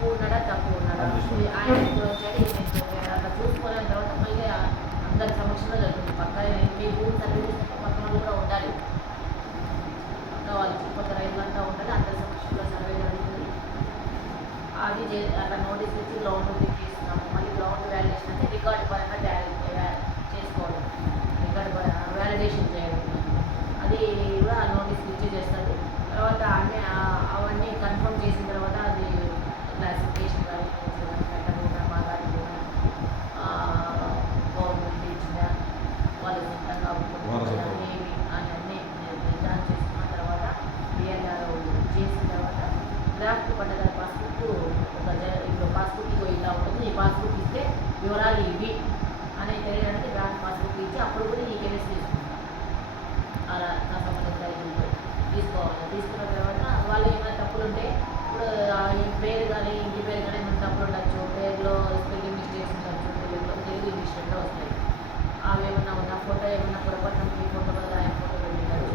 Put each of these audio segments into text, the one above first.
ఎక్కువ ఉన్నాడా తక్కువ ఉన్నాడా ఆయన ఇప్పుడు వచ్చాడు అట్లా చూసుకోలేని తర్వాత మళ్ళీ అందరి సమక్షంలో జరుగుతుంది. పక్క మీ భూమి సర్వే చేసినట్టు పక్కన వాళ్ళు కూడా ఉండాలి. పక్క వాళ్ళు చుట్టుపక్కల రైతులంతా ఉండాలి. అందరి సమక్షంలో సర్వే జరుగుతుంది. అది అట్లా నోటీస్ ఇచ్చి గ్రౌండ్ చేస్తున్నాము. మళ్ళీ గ్రౌండ్ వ్యాలిడేషన్ అంటే రికార్డు పరంగా చేసుకోవడం, రికార్డు పరంగా వ్యాలిడేషన్ చేయడం, అది కూడా నోటీస్ ఇచ్చి చేస్తారు. తర్వాత అన్నీ అవన్నీ కన్ఫర్మ్ చేసిన తర్వాత అది క్లాసిఫికేషన్ కానీ పెట్టకుండా మాట్లాడుతున్నా గవర్నమెంట్ ఇచ్చిన వాళ్ళు సొంతంగా ఏమి అని అన్నీ నిర్ధారణ చేసుకున్న తర్వాత బిఎల్ఆర్ చేసిన తర్వాత డ్రాఫ్ట్ పట్టదారి పాస్బుక్ ఇప్పుడు పాస్బుక్ ఇలా ఉంటుంది. ఈ పాస్బుక్ ఇస్తే వివరాలు ఇవి అని తెలియడానికి డ్రాఫ్ట్ పాస్బుక్ ఇచ్చి అప్పుడు కూడా ఈ కేవైసీ తీసుకుంటాం. అలా నా సంబంధించిన రైతులతో తీసుకోవాలి. తీసుకున్న తర్వాత వాళ్ళు ఏమైనా తప్పులు ఉంటే ఇప్పుడు పేరు కానీ ఇంటి పేరు కానీ ఏమైనా తప్పులు ఉండొచ్చు, పేరులో స్పెల్లింగ్ మిస్టేక్స్ ఉండొచ్చు, తెలుగు ఇంగ్లీష్ రెండు వస్తాయి. అవి ఏమన్నా ఉన్న ఫోటో ఏమన్నా పొరపాటు మీ ఫోటో బదులు ఆయన ఫోటో పెట్టిండొచ్చు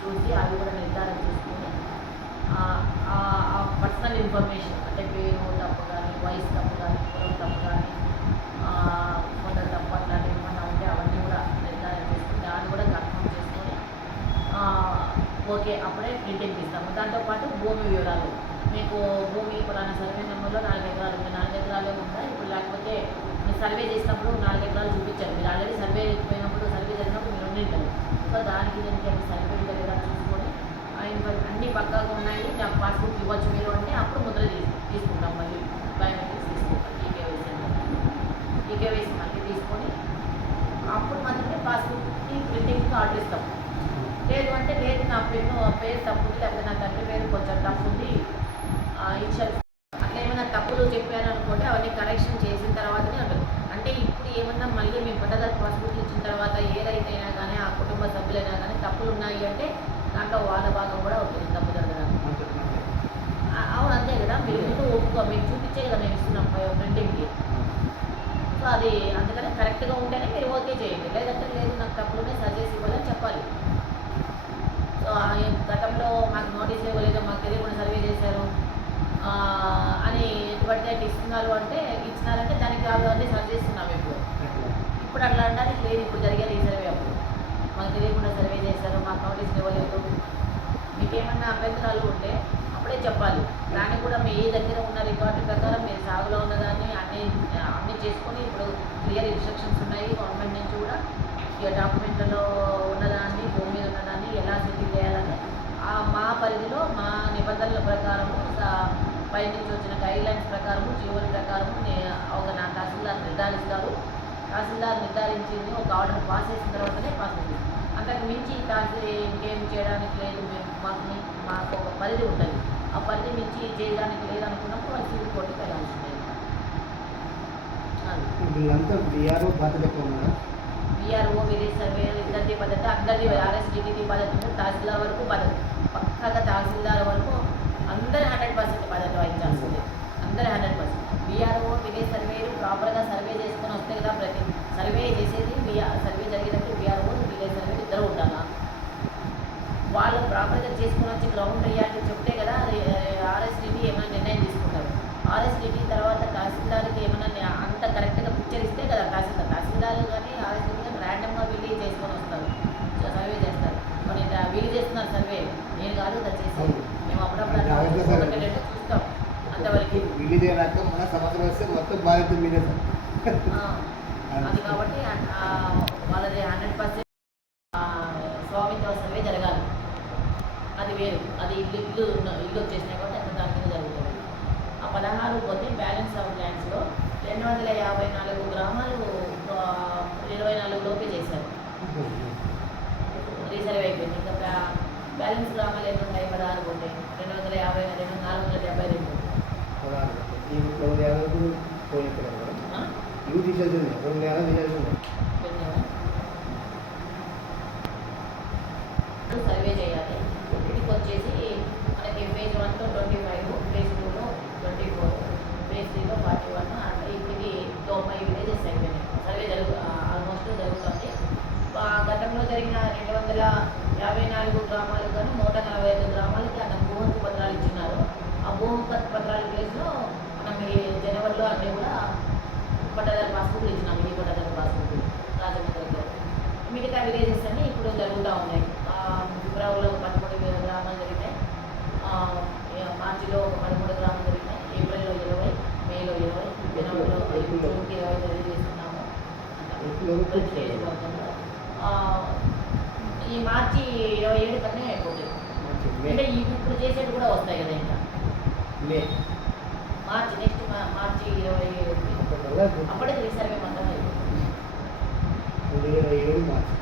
చూసి అవి కూడా నిర్ధారణ చేసుకుని పర్సనల్ ఇన్ఫర్మేషన్ అంటే పేరు తప్పు కానీ, వయసు తప్పు కానీ, పొలం తప్పు కానీ, ఫోటో తప్పు అట్లాంటివి ఏమన్నా ఉంటే అవన్నీ కూడా నిర్ధారణ చేసుకుని దాన్ని కూడా కన్ఫర్మ్ చేసుకొని ఓకే అప్పుడే ప్రింటింగ్ ఇస్తాము. దాంతోపాటు భూమి వివరాలు, మీకు భూమి పలానా సర్వే నెంబర్లో 4 ఎకరాలు ఉంది, 4 ఎకరాలే ఉందా ఇప్పుడు, లేకపోతే మీరు సర్వే చేసినప్పుడు 4 ఎకరాలు చూపించారు. మీరు ఆల్రెడీ సర్వే పోయినప్పుడు సర్వే జరిగినప్పుడు మీరు ఉండింటారు. సో దానికి దీనికి సర్వే లేదా చూసుకొని అన్నీ పక్కాగా ఉన్నాయి, నాకు పాస్బుక్ ఇవ్వచ్చు మీరు అంటే అప్పుడు ముద్ర తీసుకుంటాం. మళ్ళీ బయోమెట్రిక్స్ తీసుకుంటాం. ఈకేవైసీ మళ్ళీ తీసుకొని అప్పుడు మాత్రమే పాస్బుక్కి ప్రింటింగ్కి ఆర్డర్ ఇస్తాం. లేదు అంటే లేదు నా పేరు తప్పుంది, లేకపోతే నా తండ్రి పేరు కొంచెం తప్పుంది ఇన్షియల్ అట్లా ఏమైనా తప్పులు చెప్పాను అనుకుంటే అవన్నీ కరెక్షన్ చేసిన తర్వాతనే ఉంటుంది. అంటే ఇప్పుడు ఏమన్నా మళ్ళీ మేము పట్టదారు పాస్బుక్ ఇచ్చిన తర్వాత ఏ రైతైనా కానీ ఆ కుటుంబ సభ్యులైనా కానీ తప్పులు ఉన్నాయి అంటే దాంట్లో వాళ్ళ భాగం కూడా ఉంటుంది తప్పు జరగడానికి. అవును అంతే కదా, మీరు ముందు ఒప్పుకో, మీరు చూపించే కదా మేము ఇస్తున్నాం ప్రింటింగ్కి. సో అది అందుకని కరెక్ట్గా ఉంటేనే మీరు ఓకే చేయండి. లేదంటే లేదు నాకు తప్పులునే సజెస్ట్ ఇవ్వాలని చెప్పాలి. సో గతంలో మాకు నోటీస్ ఇవ్వలేదు, మాకు తెలియకుండా సర్వే చేశారు అని ఎటువంటి అంటే ఇస్తున్నారు అంటే ఇచ్చినారంటే దానికి అవన్నీ సర్వ్ చేస్తున్నాం. ఇప్పుడు అట్లా అనడానికి లేదు. ఇప్పుడు జరిగేది ఈ సర్వే అప్పుడు మాకు తెలియకుండా సర్వే చేశారు, మాకు నోటీస్ ఇవ్వలేదు, మీకేమన్నా అభ్యంతరాలు ఉంటే అప్పుడే చెప్పాలి. దాన్ని కూడా మీ దగ్గర ఉన్న రికార్డు ప్రకారం మీరు సాగులో ఉన్నదాన్ని అన్నీ చేసుకొని ఇప్పుడు క్లియర్ ఇన్స్ట్రక్షన్స్ ఉన్నాయి గవర్నమెంట్ నుంచి కూడా. డాక్యుమెంట్లలో ఉన్నదాన్ని భూమి మీద ఉన్నదాన్ని ఎలా సెటిల్ చేయాలని మా పరిధిలో మా నిబంధనల ప్రకారము పై నుంచి వచ్చిన గైడ్లైన్స్ ప్రకారము జీవోల ప్రకారము ఒక నా తహసీల్దార్ నిర్ధారిస్తారు. తహసీల్దార్ నిర్ధారించింది ఒక ఆర్డర్ పాస్ చేసిన తర్వాతనే పాస్ అవుతుంది. అంతకు మించి ఇంకేం చేయడానికి లేదు. మాకు ఒక పరిధి ఉంటుంది. ఆ పరిధి మించి చేయడానికి లేదనుకున్నప్పుడు వాళ్ళు సివిల్ కోర్టుకి వెళ్ళాల్సి ఉంటుంది. విఆర్ఓ విలేజ్ సర్వే ఇద్దరిది పద్ధతి, అందరిది ఆర్ఎస్డిటి పద్ధతి ఉంది. తహసీల్దార్ వరకు పద్ధతి పక్కగా తహసీల్దార్ వరకు అందరూ 100% పద్ధతి వహించాల్సిందే. అందరూ 100%. విఆర్ఓ విలేజ్ సర్వేలు ప్రాపర్గా సర్వే చేసుకొని వస్తే కదా ప్రతి సర్వే చేసేది సర్వే జరిగేటప్పుడు విఆర్ఓ విలేజ్ సర్వేలు ఇద్దరు ఉండాలా. వాళ్ళు ప్రాపర్గా చేసుకుని వచ్చి గ్రౌండ్ రియాలిటీ చెప్తే కదా ఆర్ఎస్డిటి ఏమైనా నిర్ణయం తీసుకుంటారు. ఆర్ఎస్డిటి తర్వాత తహసీల్దార్కి ఏమైనా అంత కరెక్ట్గా పిక్చర్ ఇస్తే కదా తహసీల్దార్ కానీ ఆర్ఎస్డిటి కానీ ర్యాండమ్గా వీళ్ళు చేసుకొని వస్తారు, సర్వే చేస్తారు. కొన్ని వీళ్ళు చేస్తున్నారు సర్వే, నేను కాదు కదా చేసేది. మేము అప్పుడప్పుడు చూస్తాం అంతవరకు. మన సంవత్సరం వస్తే మొత్తం బాధ్యత మీదే అది కాబట్టి వాళ్ళది 100% స్వామిత్వ సర్వే జరగాలి. అది వేరు, అది ఇల్లు వచ్చేసినాయి కాబట్టి అక్కడ దాని కింద జరుగుతుంది. ఆ 16 పోతే బ్యాలెన్స్ ఆఫ్ ల్యాండ్స్లో 254 గ్రామాలు 24 లోపే చేశారు, రీసర్వే అయిపోయింది. ఇంకా బ్యాలెన్స్ గ్రామాలు ఎన్ని ఉన్నాయి? 16 పోతే 250 472. సర్వే చేయాలి. ఇంటికి వచ్చేసి మనకి ఫేజ్ 1లో 25, ఫేజ్ 2లో 24, ఫేజ్ 3లో 41 అట్లా ఇది 90 విలేజెస్ అయిపోయినాయి. సర్వే ఆల్మోస్ట్ జరుగుతుంది. గతంలో జరిగిన 254 గ్రామాలు కానీ 145 గ్రామాలకి అతను భూహక్కు పత్రాలు ఇచ్చినారు. ఆ భూహక్కు పత్రాల ప్లేస్లో కూడా ఉన్నాయి. ఫిబ్రవరిలో 13 గ్రామాలు జరిగినాయి, మార్చిలో 13 గ్రామాలు జరిగినాయి, ఏప్రిల్లో 20, మేలో 20, జనవరిలో జూన్కి 20 తెలియజేస్తున్నాము. ప్రతి నియోజకవర్గంలో ఈ మార్చి 27 కన్నా అయిపోతాయి. అంటే ఇప్పుడు చేసేది కూడా వస్తాయి కదా, ఇంకా మార్చి నెక్స్ట్ మార్చి 27 అప్పుడే రీసర్వే మొత్తం అయిపోతుంది. 27 మార్చి